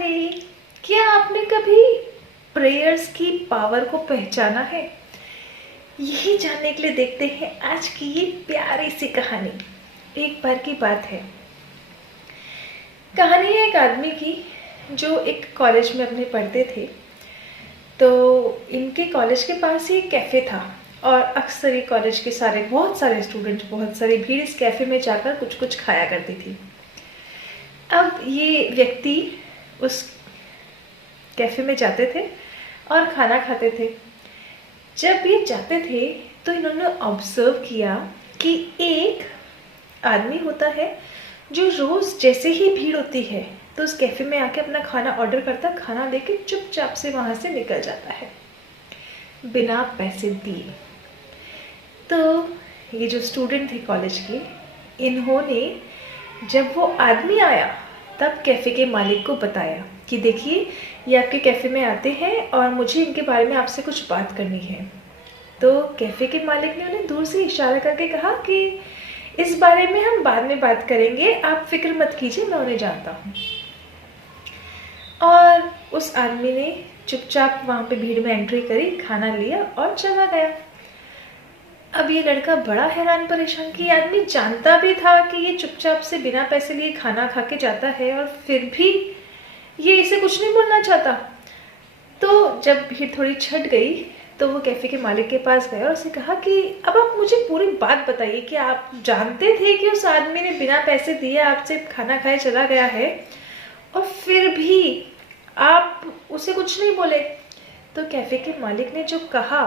राधे। क्या आपने कभी प्रेयर्स की पावर को पहचाना है? यही जानने के लिए देखते हैं आज की ये प्यारी सी कहानी। एक बार की बात है, कहानी है एक आदमी की जो एक कॉलेज में अपने पढ़ते थे। तो इनके कॉलेज के पास ही एक कैफ़े था और अक्सर ये कॉलेज के बहुत सारे स्टूडेंट, बहुत सारी भीड़ इस कैफ़े में जाकर कुछ कुछ खाया करती थी। अब ये व्यक्ति उस कैफ़े में जाते थे और खाना खाते थे। जब ये जाते थे तो इन्होंने ऑब्जर्व किया कि एक आदमी होता है जो रोज़ जैसे ही भीड़ होती है तो उस कैफ़े में आके अपना खाना ऑर्डर करता, खाना लेके चुपचाप से वहाँ से निकल जाता है बिना पैसे दिए। तो ये जो स्टूडेंट थे कॉलेज के, इन्होंने जब वो आदमी आया तब कैफ़े के मालिक को बताया कि देखिए ये आपके कैफ़े में आते हैं और मुझे इनके बारे में आपसे कुछ बात करनी है। तो कैफ़े के मालिक ने उन्हें दूर से इशारा करके कहा कि इस बारे में हम बाद में बात करेंगे, आप फिक्र मत कीजिए, मैं उन्हें जानता हूँ। और उस आदमी ने चुपचाप वहाँ पे भीड़ में एंट्री करी, खाना लिया और चला गया। अब ये लड़का बड़ा हैरान परेशान कि ये आदमी जानता भी था कि ये चुपचाप से बिना पैसे लिए खाना खा के जाता है और फिर भी ये इसे कुछ नहीं बोलना चाहता। तो जब भीड़ थोड़ी छट गई तो वो कैफ़े के मालिक के पास गया और उसने कहा कि अब आप मुझे पूरी बात बताइए कि आप जानते थे कि उस आदमी ने बिना पैसे दिए आपसे खाना खाए चला गया है और फिर भी आप उसे कुछ नहीं बोले। तो कैफ़े के मालिक ने जो कहा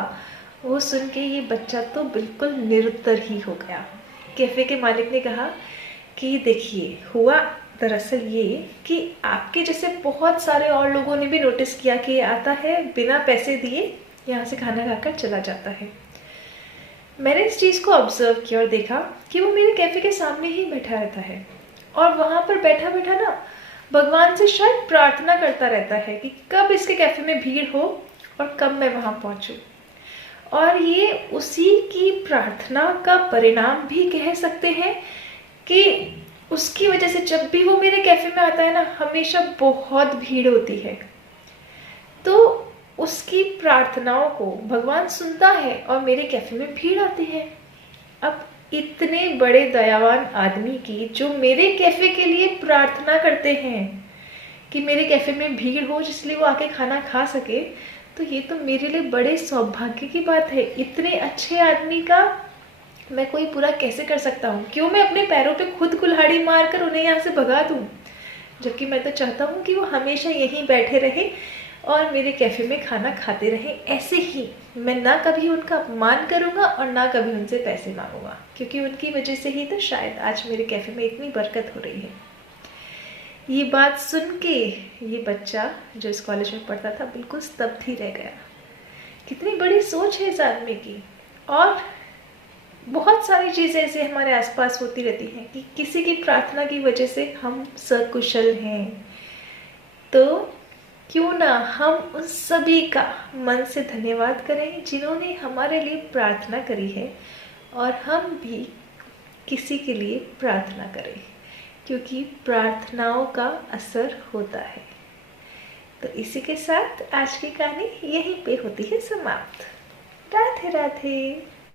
वो सुन के ये बच्चा तो बिल्कुल निरुत्तर ही हो गया। कैफ़े के मालिक ने कहा कि देखिए, हुआ दरअसल ये कि आपके जैसे बहुत सारे और लोगों ने भी नोटिस किया कि ये आता है बिना पैसे दिए, यहाँ से खाना खाकर चला जाता है। मैंने इस चीज़ को ऑब्जर्व किया और देखा कि वो मेरे कैफ़े के सामने ही बैठा रहता है और वहाँ पर बैठा बैठा ना भगवान से शायद प्रार्थना करता रहता है कि कब इसके कैफ़े में भीड़ हो और कब मैं वहाँ पहुँचूँ। और ये उसी की प्रार्थना का परिणाम भी कह सकते हैं कि उसकी वजह से जब भी वो मेरे कैफ़े में आता है ना, हमेशा बहुत भीड़ होती है। तो उसकी प्रार्थनाओं को भगवान सुनता है और मेरे कैफ़े में भीड़ आती है। अब इतने बड़े दयावान आदमी की जो मेरे कैफ़े के लिए प्रार्थना करते हैं कि मेरे कैफ़े में भीड़ हो जिसलिए वो आके खाना खा सके, तो ये तो मेरे लिए बड़े सौभाग्य की बात है। इतने अच्छे आदमी का मैं कोई पूरा कैसे कर सकता हूँ? क्यों मैं अपने पैरों पे खुद कुल्हाड़ी मार कर उन्हें यहाँ से भगा दूँ? जबकि मैं तो चाहता हूँ कि वो हमेशा यहीं बैठे रहे और मेरे कैफ़े में खाना खाते रहे। ऐसे ही मैं ना कभी उनका अपमान करूँगा और ना कभी उनसे पैसे मांगूंगा, क्योंकि उनकी वजह से ही तो शायद आज मेरे कैफ़े में इतनी बरकत हो रही है। ये बात सुन के ये बच्चा जो इस कॉलेज में पढ़ता था बिल्कुल स्तब्ध ही रह गया। कितनी बड़ी सोच है इस आदमी की। और बहुत सारी चीज़ें ऐसे हमारे आसपास होती रहती हैं कि किसी की प्रार्थना की वजह से हम सकुशल हैं। तो क्यों ना हम उन सभी का मन से धन्यवाद करें जिन्होंने हमारे लिए प्रार्थना करी है, और हम भी किसी के लिए प्रार्थना करें, क्योंकि प्रार्थनाओं का असर होता है। तो इसी के साथ आज की कहानी यहीं पे होती है समाप्त। राधे राधे।